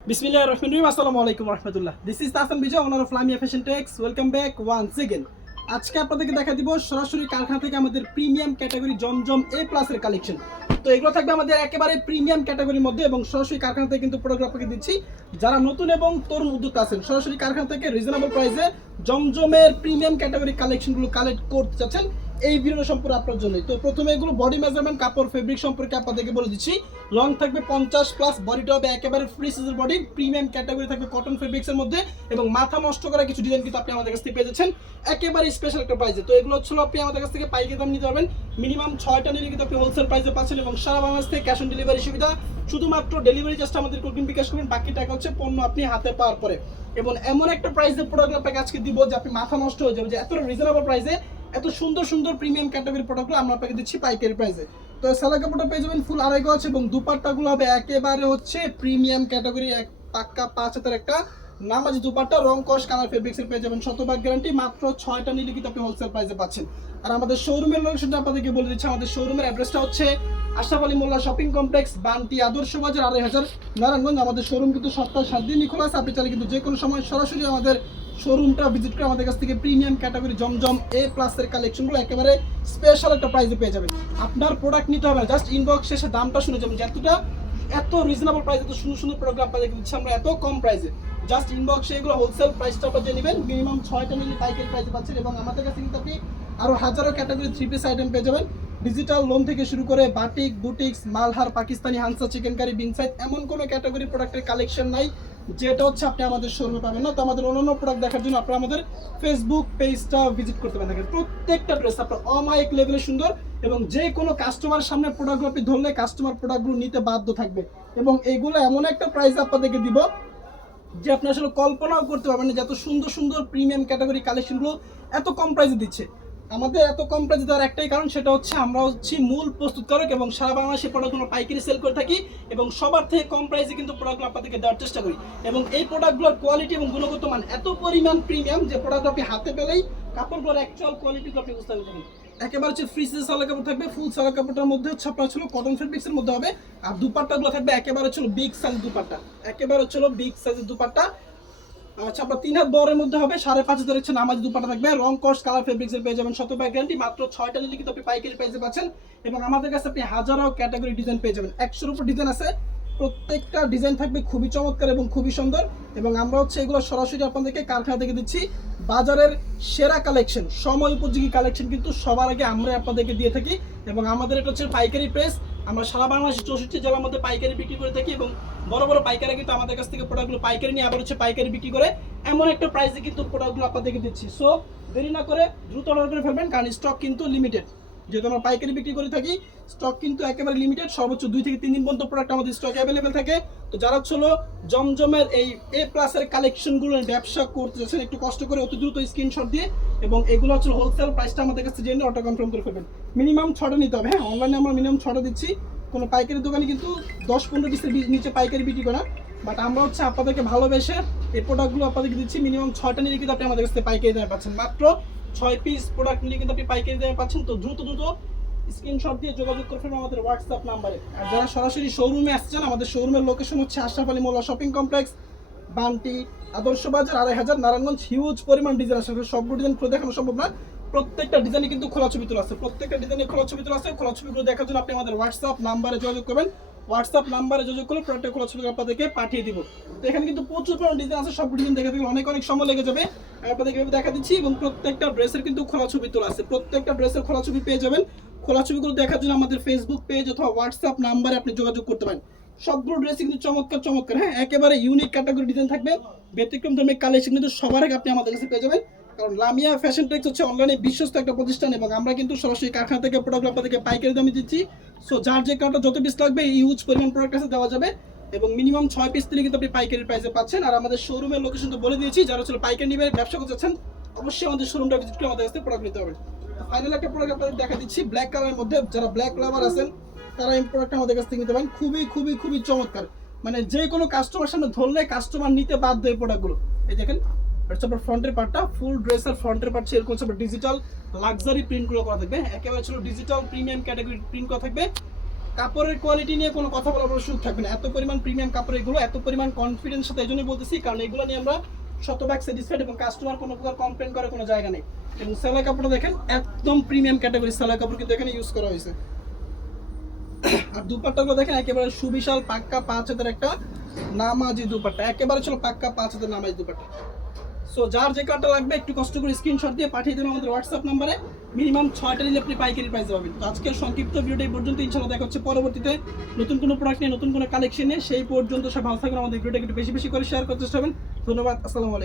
Bismillah ar-Rahman ar-Rahim. Assalamualaikum warahmatullah. This is Tasan Bijay, owner of Lamia Fashion Techs. Welcome back once again. আজকে আপনাদেরকে দেখা দিব সরাসরি কারখানা থেকে আমাদের প্রিমিয়াম ক্যাটাগরি জমজম এ প্লাস এর কালেকশন। তো এগুলো থাকবে আমাদের একেবারে প্রিমিয়াম ক্যাটাগরির মধ্যে এবং সরাসরি কারখানা থেকে কিন্তু প্রোডাক্ট আপনাকে দিচ্ছি। যারা নতুন এবং তরুণ উদ্যোক্তা আছেন সরাসরি কারখানা থেকে রিজনেবল প্রাইসে জমজমের প্রিমিয়াম ক্যাটাগরি কালেকশনগুলো কালেক্ট করতে চাচ্ছেন এই ভিডিও সম্পূর্ণ আপনার জন্য। তো প্রথমে এগুলো বডি মেজারমেন্ট কাপড় ফেব্রিক সম্পর্কে আপনাদেরকে বলে দিচ্ছি। লং থাকবে 50 প্লাস, বডিটা হবে একেবারে ফ্রি সাইজের বডি, প্রিমিয়াম ক্যাটাগরি থাকবে কটন ফেব্রিক্সের মধ্যে এবং মাথা নষ্ট করা কিছু ডিজাইন কিন্তু আপনি আমাদের কাছ থেকে পেয়ে যাচ্ছেন একেবারে স্পেশাল একটা প্রাইসে। তো এগুলো হচ্ছে আপনি আমাদের কাছ থেকে পাইকারি দাম নিতে পারবেন, মিনিমাম 6টা নিলে কিন্তু আপনি হোলসেল প্রাইসে পাচ্ছেন এবং সারা বাংলাদেশ থেকে ক্যাশ অন ডেলিভারি সুবিধা। শুধুমাত্র ডেলিভারি চার্জটা আমাদের অগ্রিম বিকাশ করবেন, বাকি টাকা হচ্ছে পণ্য আপনি হাতে পাওয়ার পরে। এবং এমন একটা প্রাইসে প্রোডাক্ট আপনাকে আজকে দিব যে আপনি মাথা নষ্ট হয়ে যাবে যে এত রিজনেবল প্রাইসে এত সুন্দর সুন্দর প্রিমিয়াম ক্যাটাগরি প্রোডাক্টগুলো আমরা আপনাকে দিচ্ছি পাইকারি প্রাইসে। তো সালোয়ার কাপড়টা পেয়ে যাবেন ফুল 2.5 গজ এবং দুপাট্টাগুলো হবে একেবারে হচ্ছে প্রিমিয়াম ক্যাটাগরি, এক পাক্কা 5 হাতের একটা নামাজি দুপাট্টা, রং কস কালার ফেব্রিক্সের পেয়ে যাবেন 100% গ্যারান্টি। মাত্র 6টা নিলে কিন্তু আপনি হোলসেল প্রাইসে পাচ্ছেন। আর আমাদের শোরুমের লোকেশনটা আপনাদেরকে বলে দিচ্ছি। আমাদের শোরুমের অ্যাড্রেসটা হচ্ছে আশরাফ আলী মোল্লা শপিং কমপ্লেক্স, বান্টি আদর্শ বাজার, 2.5 নারায়ণগঞ্জ। আমাদের শোরুম কিন্তু সপ্তাহে 7 দিনই খোলা আছে, আপনি চাইলে কিন্তু যে কোনো সময় সরাসরি আমাদের শোরুমটা ভিজিট করে আমাদের কাছ থেকে প্রিমিয়াম ক্যাটাগরি জমজম এ প্লাস এর কালেকশনগুলো একেবারে স্পেশাল একটা প্রাইসে পেয়ে যাবেন। আপনার প্রোডাক্ট নিতে হবে না, জাস্ট ইনবক্স শেষে দামটা শুনে যাবেন যে এত রিজনেবল প্রাইসে এত সুন্দর সুন্দর প্রোডাক্ট আপনাদেরকে দিচ্ছি আমরা এত কম প্রাইসে। জাস্ট ইনবক্সে এগুলো হোলসেল প্রাইসটা আপনারা জেনে নেবেন, মিনিমাম 6টা নিলে পাইকারি প্রাইসে পাচ্ছেন এবং আমাদের কাছে কিন্তু আপনি আরও হাজারো ক্যাটাগরি 3 পিস আইটেম পেয়ে যাবেন। ডিজিটাল লোন থেকে শুরু করে বাটিক, বুটিক্স, মালহার, পাকিস্তানি হান্সা, চিকেন কারি, বিন সাইজ, এমন কোনো ক্যাটাগরি প্রোডাক্টের কালেকশন নাই যেটা হচ্ছে আপনি আমাদের শোরুমে পাবেন না। তো আমাদের অন্যান্য প্রোডাক্ট দেখার জন্য আপনারা আমাদের ফেসবুক পেজটা ভিজিট করতে পারেন। দেখেন প্রত্যেকটা ড্রেস আপনার অমায়িক লেভেলে সুন্দর এবং যে কোনো কাস্টমার সামনে প্রোডাক্টগুলো আপনি ধরলে কাস্টমার প্রোডাক্টগুলো নিতে বাধ্য থাকবে এবং এইগুলো এমন একটা প্রাইস আপনাদেরকে দিব যে আপনি আসলে কল্পনাও করতে পারবেন না যে এত সুন্দর সুন্দর প্রিমিয়াম ক্যাটাগরি কালেকশনগুলো এত কম প্রাইসে দিচ্ছে। আমাদের এত কম প্রাইসে দেওয়ার একটাই কারণ, সেটা হচ্ছে আমরা হচ্ছি মূল প্রস্তুতকারক এবং সারা বাংলাদেশে প্রোডাক্টগুলো পাইকারি সেল করে থাকি এবং সবার থেকে কম প্রাইসে কিন্তু প্রোডাক্টগুলো আপনাদেরকে দেওয়ার চেষ্টা করি এবং এই প্রোডাক্টগুলোর কোয়ালিটি এবং গুণগত মান এত পরিমাণ প্রিমিয়াম যে প্রোডাক্ট আপনি হাতে পেলেই কাপড়গুলোর অ্যাকচুয়াল কোয়ালিটিগুলো আপনি বুঝতে পারবেন। একেবারে হচ্ছে ফ্রি সাইজ সালোয়ার কাপড় থাকবে, ফুল সালোয়ার কাপড়টার মধ্যে হচ্ছে আপনার ছিল কটন ফেব্রিক্সের মধ্যে হবে আর দুপাট্টাগুলো থাকবে একেবারে ছিল বিগ সাইজ দুপাট্টা, একেবারে ছিল বিগ সাইজের দুপাট্টা। আচ্ছা, আপনার 3 হাত বরের মধ্যে হবে, 5.5 হচ্ছে নামাজি দুপাট্টা থাকবে, রং কস কালার ফেব্রিক্সের পেয়ে যাবেন 100% গ্যারান্টি। মাত্র 6টা নিলে কিন্তু আপনি পাইকারি প্রাইসে পাচ্ছেন এবং আমাদের কাছে আপনি হাজারো ক্যাটাগরি ডিজাইন পেয়ে যাবেন, 100-এর উপর ডিজাইন আছে। প্রত্যেকটা ডিজাইন থাকবে খুবই চমৎকার এবং খুবই সুন্দর এবং আমরা হচ্ছে এগুলো সরাসরি আপনাদেরকে কারখানা থেকে দিচ্ছি। বাজারের সেরা কালেকশন, সময় উপযোগী কালেকশন কিন্তু সবার আগে আমরা আপনাদেরকে দিয়ে থাকি এবং আমাদের এটা হচ্ছে পাইকারি প্রাইস। আমরা সারা বাংলাদেশের 64 জেলার মধ্যে পাইকারি বিক্রি করে থাকি এবং বড় বড় পাইকারি কিন্তু আমাদের কাছ থেকে প্রোডাক্টগুলো পাইকারি নিয়ে আবার হচ্ছে পাইকারি বিক্রি করে এমন একটা প্রাইসে কিন্তু প্রোডাক্টগুলো আপনাদেরকে দিচ্ছি। সো দেরি না করে দ্রুত অর্ডার করে ফেলবেন, কারণ স্টক কিন্তু লিমিটেড। যেহেতু আমরা পাইকারি বিক্রি করে থাকি স্টক কিন্তু একেবারে লিমিটেড, সর্বোচ্চ 2 থেকে 3 দিন পর্যন্ত প্রোডাক্ট আমাদের স্টক অ্যাভেলেবেল থাকে। তো যারা ছিল জমজমের এই এ প্লাসের কালেকশনগুলো ব্যবসা করতে চাচ্ছেন একটু কষ্ট করে অতি দ্রুত স্ক্রিনশট দিয়ে এবং এগুলো হচ্ছে হোলসেল প্রাইসটা আমাদের কাছে জেনে অর্ডার কনফার্ম করে ফেলবেন। মিনিমাম 6টা নিতে হবে। হ্যাঁ, অনলাইনে আমরা মিনিমাম 6টা দিচ্ছি, কোনো পাইকারি দোকানে কিন্তু 10-15 পিসের নিচে পাইকারি বিক্রি করা, বাট আমরা হচ্ছে আপনাদেরকে ভালোবেসে এই প্রোডাক্টগুলো আপনাদেরকে দিচ্ছি। মিনিমাম 6টা নিলে কিন্তু আপনি আমাদের কাছে পাইকারি দামে পাচ্ছেন, মাত্র 6 পিস প্রোডাক্ট নিলে কিন্তু আপনি পাইকারি দামে পাচ্ছেন। তো দ্রুত স্ক্রিনশট দিয়ে যোগাযোগ করে ফেলবেন আমাদের হোয়াটসঅ্যাপ নাম্বারে। আর যারা সরাসরি শোরুমে আসছেন, আমাদের শোরুমের লোকেশন হচ্ছে আশরাফ আলী মোল্লা শপিং কমপ্লেক্স, বান্টি আদর্শ বাজার, 2.5 নারায়ণগঞ্জ। হিউজ পরিমাণ ডিজাইন আছে, সবগুলো ডিজাইন খুলে দেখানো সম্ভব না, প্রত্যেকটা ডিজাইনে কিন্তু খোলা ছবি তোলা আছে, প্রত্যেকটা ডিজাইনে খোলা ছবি তোলা আছে। খোলা ছবিগুলো দেখার জন্য আপনি আমাদের হোয়াটসঅ্যাপ নাম্বারে যোগাযোগ করবেন, হোয়াটসঅ্যাপ নাম্বারে যোগাযোগ করলে প্রত্যেকটা খোলা ছবি আপনাদেরকে পাঠিয়ে দিব। তো এখানে কিন্তু প্রচুর পরিমাণ ডিজাইন আছে, সব ডিজাইন দেখে দেখলে অনেক সময় লেগে যাবে, আপনাদেরকে এভাবে দেখা দিচ্ছি এবং প্রত্যেকটা ড্রেসের কিন্তু খোলা ছবি তোলা আছে, প্রত্যেকটা ড্রেসের খোলা ছবি পেয়ে যাবেন। খোলা ছবিগুলো দেখার জন্য আমাদের ফেসবুক পেজ অথবা হোয়াটসঅ্যাপ নাম্বারে আপনি যোগাযোগ করতে পারেন। সবগুলো ড্রেস কিন্তু চমৎকার, হ্যাঁ একেবারে ইউনিক ক্যাটাগরি ডিজাইন থাকবে, ব্যতিক্রম ধর্মের কালেকশন কিন্তু সবার আগে আপনি আমাদের কাছে পেয়ে যাবেন। কারণ লামিয়া ফ্যাশন টেক্স হচ্ছে অনলাইনে বিশ্বস্ত একটা প্রতিষ্ঠান এবং আমরা কিন্তু সরাসরি কারখানা থেকে প্রোডাক্ট আপনাদেরকে পাইকারি দামে দিচ্ছি। সো যার যে কারণটা যত পিস লাগবে এই ইউজ পরিমাণ প্রোডাক্ট আছে দেওয়া যাবে এবং মিনিমাম 6 পিস থেকে কিন্তু আপনি পাইকারি প্রাইসে পাচ্ছেন। আর আমাদের শোরুমের লোকেশন তো বলে দিয়েছি, যারা ছিল পাইকারি নিবে ব্যবসা করতে চাচ্ছেন অবশ্যই আমাদের শোরুমটা ভিজিট করে আমাদের কাছ থেকে প্রোডাক্ট নিতে হবে। ফাইনাল একটা প্রোডাক্ট আপনাদের দেখা দিচ্ছি ব্ল্যাক কালারের মধ্যে, যারা ব্ল্যাক লাভার আছেন তারা এই প্রোডাক্টটা আমাদের কাছ থেকে নিতে পারেন। খুবই চমৎকার, মানে যে কোনো কাস্টমার সামনে ধরলে কাস্টমার নিতে বাধ্য এই প্রোডাক্টগুলো। এই দেখেন হচ্ছে আপনার ফ্রন্টের পার্টটা, ফুল ড্রেসের ফ্রন্টের পার্ট এরকম হচ্ছে ডিজিটাল লাক্সারি প্রিন্টগুলো করা থাকবে, একেবারে ছিল ডিজিটাল প্রিমিয়াম ক্যাটাগরি প্রিন্ট করা থাকবে। কাপড়ের কোয়ালিটি নিয়ে কোনো কথা বলার কোনো সুযোগ থাকবে না, এত পরিমাণ প্রিমিয়াম কাপড় এগুলো, এত পরিমাণ কনফিডেন্স সাথে এই জন্যই বলতেছি কারণ এগুলো নিয়ে আমরা শতভাগ স্যাটিসফাইড এবং কাস্টমার কোনো প্রকার কমপ্লেন করার কোনো জায়গা নেই। এবং সেলাই কাপড়টা দেখেন একদম প্রিমিয়াম ক্যাটাগরি সেলাই কাপড় কিন্তু এখানে ইউজ করা হয়েছে। আর দুপাট্টাগুলো দেখেন একেবারে সুবিশাল পাক্কা 5 হাতের একটা নামাজি দুপাট্টা, একেবারে ছিল পাক্কা 5 হাতের নামাজি দুপাট্টা। সো যার যে কার্ডটা লাগবে একটু কষ্ট করে স্ক্রিনশট দিয়ে পাঠিয়ে দেবেন আমাদের হোয়াটসঅ্যাপ নাম্বারে, মিনিমাম 6টা নিলে আপনি পাইকারি প্রাইসে পাবেন। তো আজকের সংক্ষিপ্ত ভিডিওটা এই পর্যন্ত, ইনশাআল্লাহ দেখা হচ্ছে পরবর্তীতে নতুন কোনো প্রোডাক্ট নিয়ে নতুন কোনো কালেকশন নিয়ে। সেই পর্যন্ত সব ভালো থাকবেন, আমাদের ভিডিওটা একটু বেশি বেশি করে শেয়ার করতে চেষ্টা করবেন। ধন্যবাদ, আসসালামু আলাইকুম।